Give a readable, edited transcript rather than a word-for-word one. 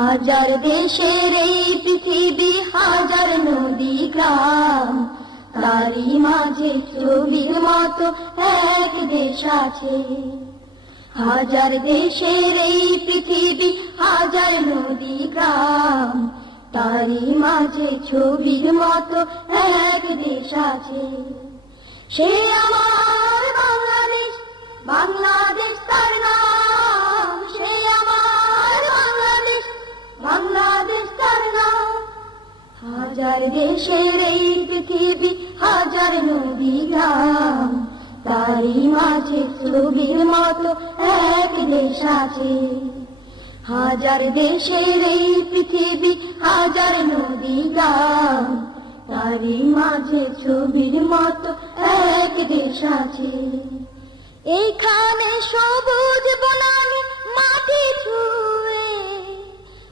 হাজার দেশের এই পৃথিবী, হাজার নদী গ্রাম, তারই মাঝে ছবির মতো এক দেশ আছে। হাজার দেশের এই পৃথিবী, হাজার নদী গ্রাম, তারই মাঝে ছবির মতো এক দেশ আছে। সে আমার বাংলাদেশ, বাংলাদেশ তার নাম। সে আমার বাংলাদেশ, বাংলাদেশ তার নাম। হাজার দেশের এই পৃথিবী, হাজার নদী গ্রাম, তারই মাঝে ছবির মতো এক দেশ আছে। হাজার দেশের এই পৃথিবী, হাজার নদী গ্রাম, তারই মাঝে ছবির মতো এক দেশ আছে। এইখানে সবুজ বনানী, মাটি